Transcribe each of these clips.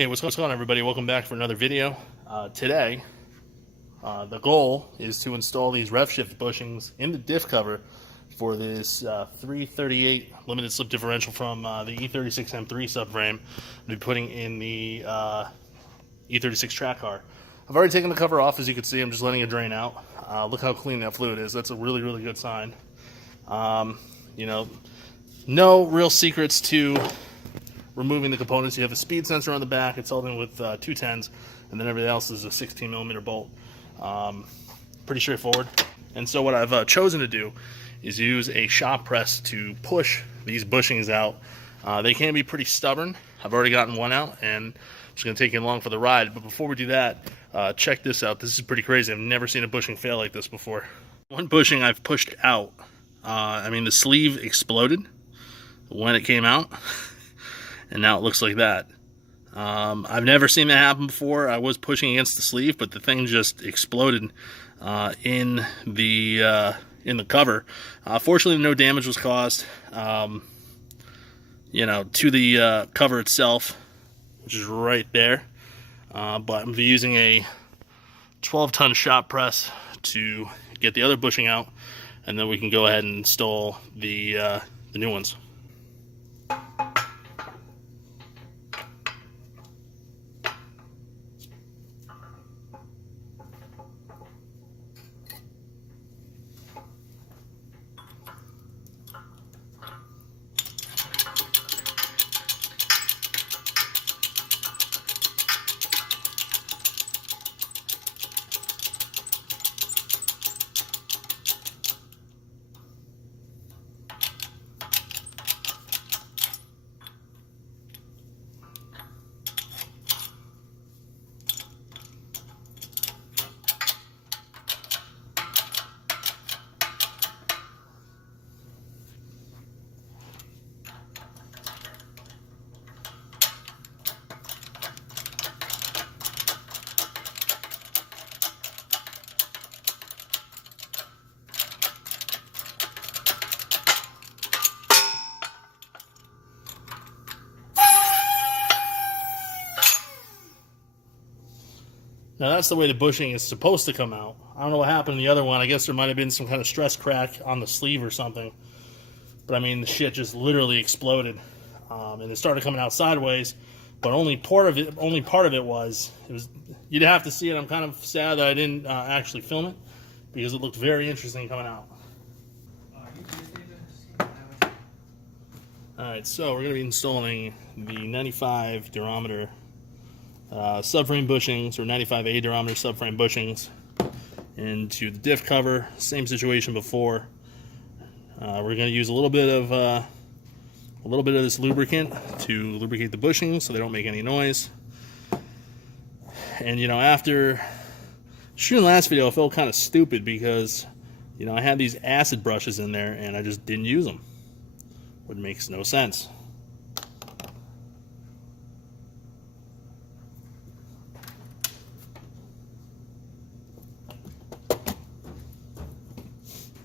Hey, what's going on, everybody? Welcome back for another video. Today, the goal is to install these Revshift bushings in the diff cover for this 338 limited slip differential from the E36 M3 subframe to be putting in the E36 track car. I've already taken the cover off, as you can see. I'm just letting it drain out. Look how clean that fluid is. That's a really, really good sign. You know, no real secrets to removing the components. You have a speed sensor on the back. It's held in with 210s, and then everything else is a 16mm bolt. Pretty straightforward. And so what I've chosen to do is use a shop press to push these bushings out. They can be pretty stubborn. I've already gotten one out, and I'm just going to take you along for the ride. But before we do that, check this out. This is pretty crazy. I've never seen a bushing fail like this before. One bushing I've pushed out, the sleeve exploded when it came out. And now it looks like that. I've never seen that happen before. I was pushing against the sleeve, but the thing just exploded in the cover. Fortunately, no damage was caused, to the cover itself, which is right there. But I'm using a 12-ton shop press to get the other bushing out, and then we can go ahead and install the new ones. Now that's the way the bushing is supposed to come out. I don't know what happened in the other one. I guess there might have been some kind of stress crack on the sleeve or something. But I mean, the shit just literally exploded, and it started coming out sideways. But only part of it was. You'd have to see it. I'm kind of sad that I didn't actually film it, because it looked very interesting coming out. All right, so we're going to be installing the 95 durometer subframe bushings, or 95A durometer subframe bushings, into the diff cover. Same situation before. We're going to use a little bit of this lubricant to lubricate the bushings so they don't make any noise. And after shooting the last video, I felt kind of stupid because I had these acid brushes in there and I just didn't use them, which makes no sense.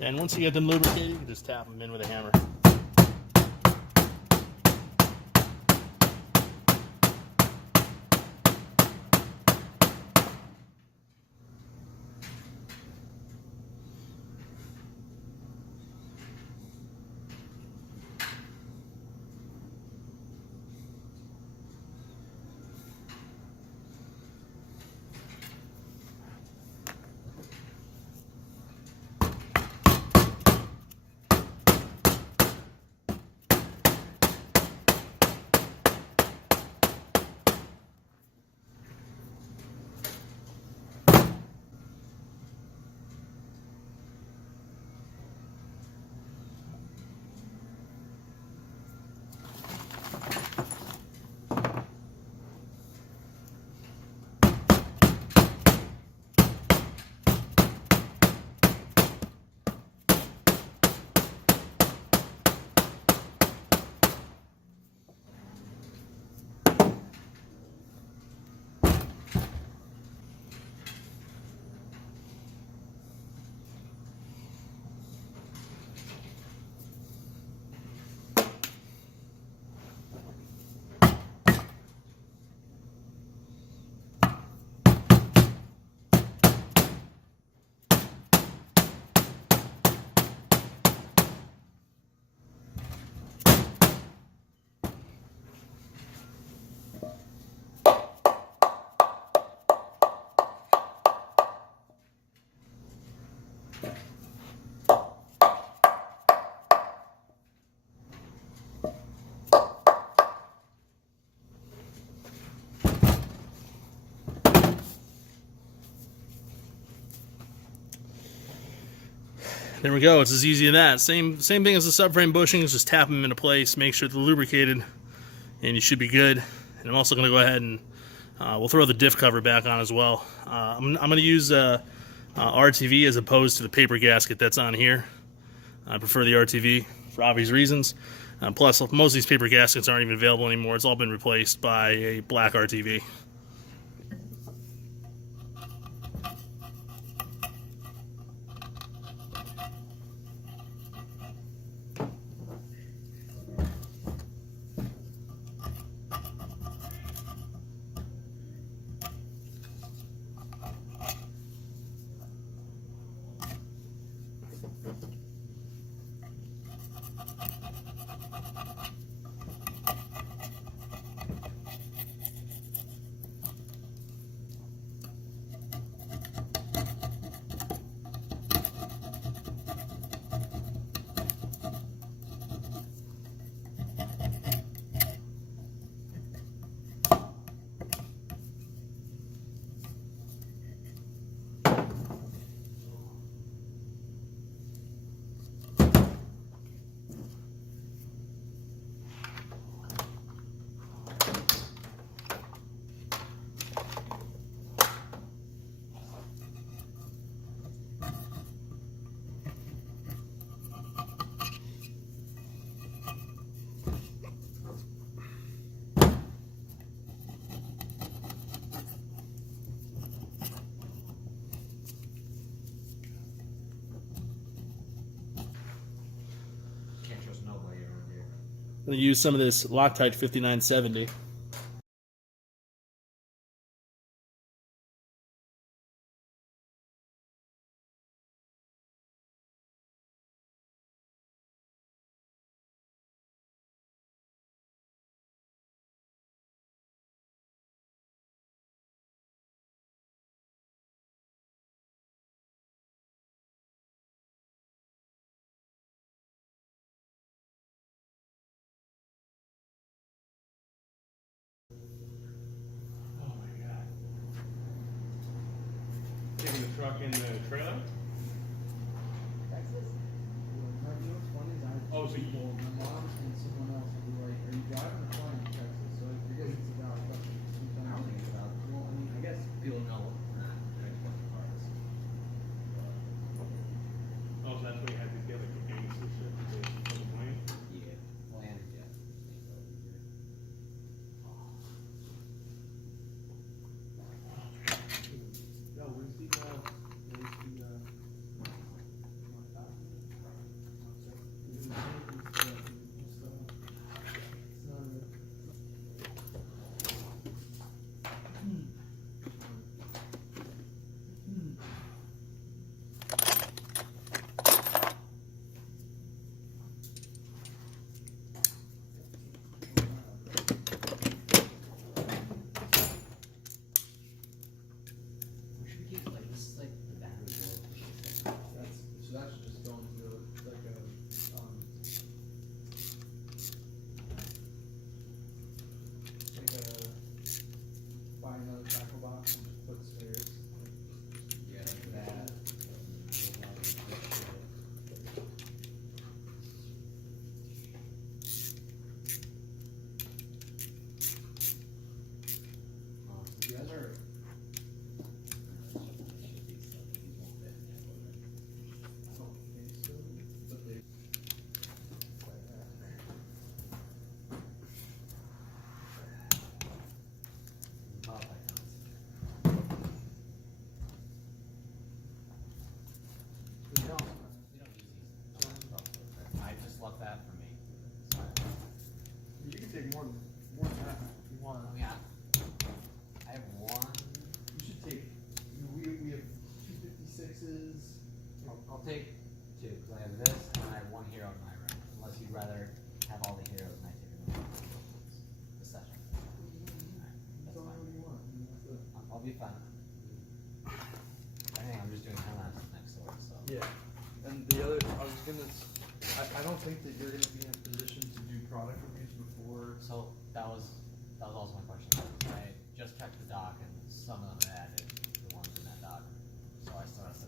And once you get them lubricated, you can just tap them in with a hammer. there we go. It's as easy as that. Same thing as the subframe bushings. Just tap them into place. Make sure they're lubricated, and you should be good. And I'm also going to go ahead and we'll throw the diff cover back on as well. I'm going to use RTV as opposed to the paper gasket that's on here. I prefer the RTV for obvious reasons. Plus, most of these paper gaskets aren't even available anymore. It's all been replaced by a black RTV. I'm going to use some of this Loctite 5970. Taking the truck in the trailer? Texas? What's funny is Oh, so you... my mom and someone else will be like, are you driving or flying in Texas? So I guess it's about question. I don't think it's about, well, I mean, I guess people know we're not transporting cars. Oh, so that's why you had to get like a gangster shit for the plane? Yeah, land, yeah. Yo, where's the that's just going through like a buy another tackle box and just put spares. Yeah, like that. You guys are. That for me. You can take more than that if you want. Yeah. I have one. You should take. We have 256s. I'll take two because I have this and I have one hero in my room. Unless you'd rather have all the heroes and I take another the session. Alright, that's Tell me fine. what you want. I mean, that's it. I'll be fine. I think I'm just doing highlights next door. So. Yeah. And the other, I was gonna. I don't think that you're gonna be in a position to do product reviews before. So that was also my question. I just checked the doc and some of them had added the ones in that doc. So I still have to